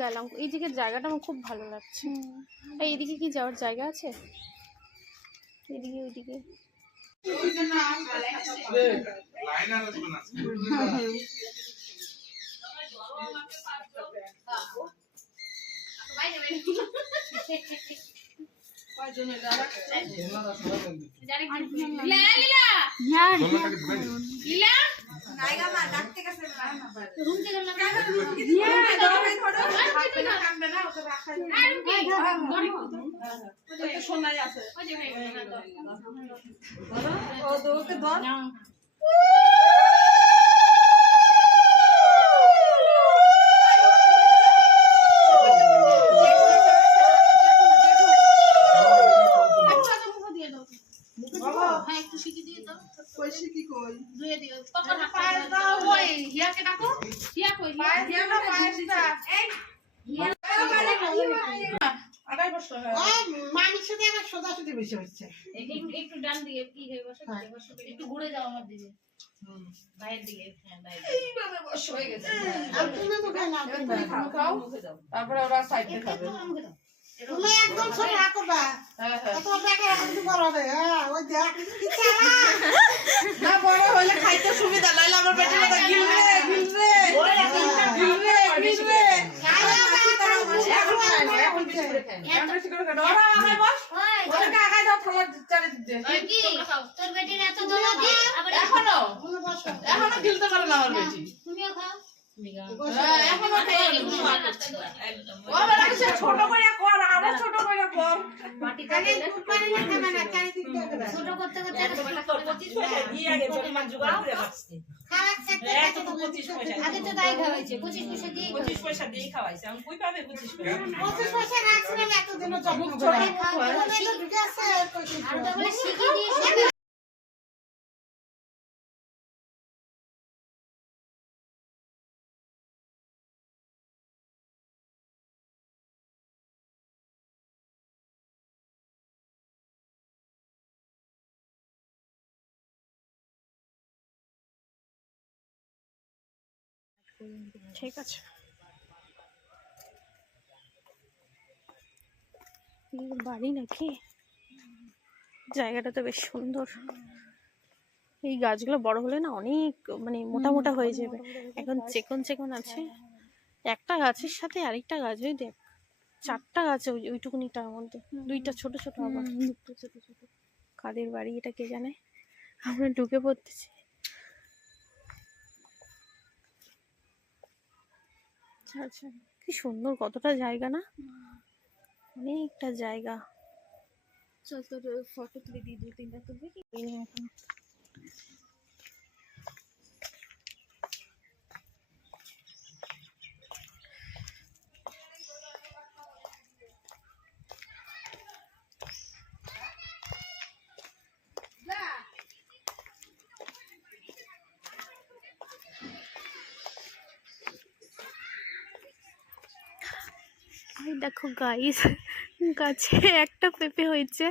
গেলাম, এইদিকে জায়গাটা আমার খুব ভালো লাগছে। এইদিকে কি যাওয়ার জায়গা আছে? এদিকে ওইদিকে একটু ডান দিকে কি হয়ে বসে, একটু ঘুরে যাও আমার দিকে, বাইরের দিকে। হয়ে গেছে, তারপরে ওরা সাইডে খাবে। তুমি একদম ছোট রাখবা, তো ব্যাগে একটু বড় হবে। হ্যাঁ ওই দেখ না, বড় হলে খাইতে সুবিধা, নাইলে আমার পেটের মধ্যে গিলবে গিলবে গিলবে গিলবে। এখন বেশি করে খাই, এখন বেশি করে খাই। ওরা আমায় বস, ওরা কাকাই দাও খাবার চালিয়ে দিতে। ওই কি তোর বেটির এত দলা দি, আবার এখনো গিলতে পারে না আমার বেটি। তুমিও খাও, এখনো খাই। ছোট করে কর, আরো ছোট করে কর। মাটি কানে দুধ পানি না খাবে না, চারিদিক দিয়ে দেবে। ছোট করতে করতে 25 পয়সা দিয়ে আগে পরিমাণ জোগাড় করে রাখছি। খাওয়াচ্ছে এত তো 25 পয়সা আগে তো তাই খাওয়াইছে, 25 পয়সা দিয়ে 25 পয়সা দিয়ে খাওয়াইছে। আমি কই পাবে 25 পয়সা? 25 পয়সা রাখছিলাম এতদিন যখন ছোট খাওয়াইছে ঢুকে আছে আর তো বলে শিখি দিয়ে ঠিক আছে। বাড়ি নাকি? জায়গাটা তো বেশ সুন্দর। এই গাছগুলো বড় হলে না অনেক মানে মোটা মোটা হয়ে যাবে। এখন চেকন চেকন আছে, একটা গাছের সাথে আরেকটা গাছ, ওই দেখ 4টা গাছ ওইটুকুনিটার মধ্যে, 2টা ছোট ছোট। আবার ছোট ছোট কাদের বাড়ি এটা কে জানে। আমরা ঢুকে পড়তেছি। আচ্ছা কি সুন্দর, কতটা জায়গা না, অনেকটা জায়গা। চল তোর ফটো তুলে দিই, 2-3টা তুলবি কি? এখন দেখো গাইস, গাছে একটা পেঁপে হয়েছে।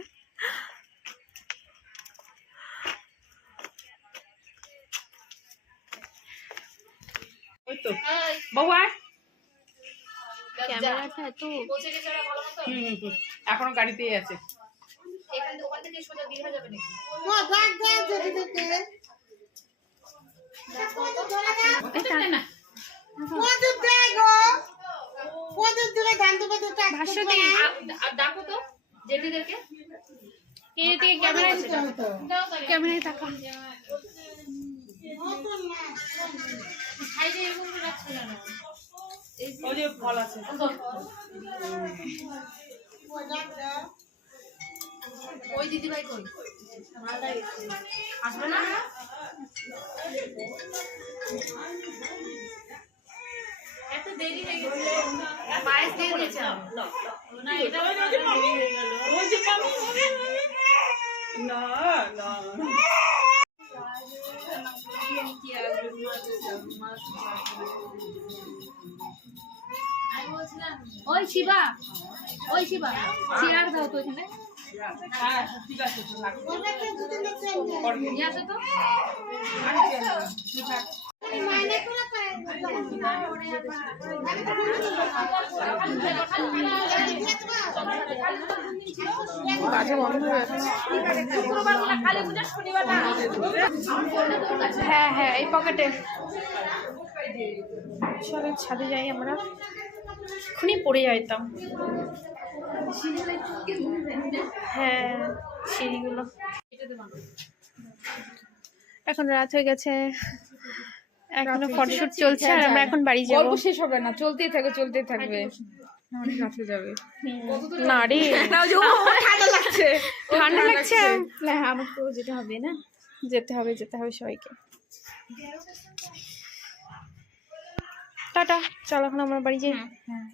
এখনো গাড়িতেই আছে। ডাকো তো জেঠিদেরকে, ক্যামেরায় তাকা। ফল আছে ওই দিদিভাই কই আসবে না? এত দেরি হয়ে গেছে, পায়েস দিয়ে দিয়েছে না, এটা হয়ে গেল। ওই যে না না ওই শিবা, ওই শিবা চেয়ার দাও তো এখানে। হ্যাঁ ঠিক আছে, নিয়ে আসো তো। বাজে বন্ধ হয়ে গেছে। হ্যাঁ হ্যাঁ এই পকেটে। চলো ছাদে যাই আমরা, এখনই পড়ে যাইতাম। হ্যাঁ সিঁড়িগুলো। এখন রাত হয়ে গেছে, এখনো ফটোশুট চলছে আর আমরা এখন বাড়ি যাবো। গল্প শেষ হবে না, চলতেই থাকে চলতেই থাকবে। অনেক রাতে যাবে না রে ঠান্ডা লাগছে। ঠান্ডা লাগছে। হ্যাঁ আমাকেও যেতে হবে না। যেতে হবে সবাইকে। টাটা, চলো এখন আমরা বাড়ি যাই। হ্যাঁ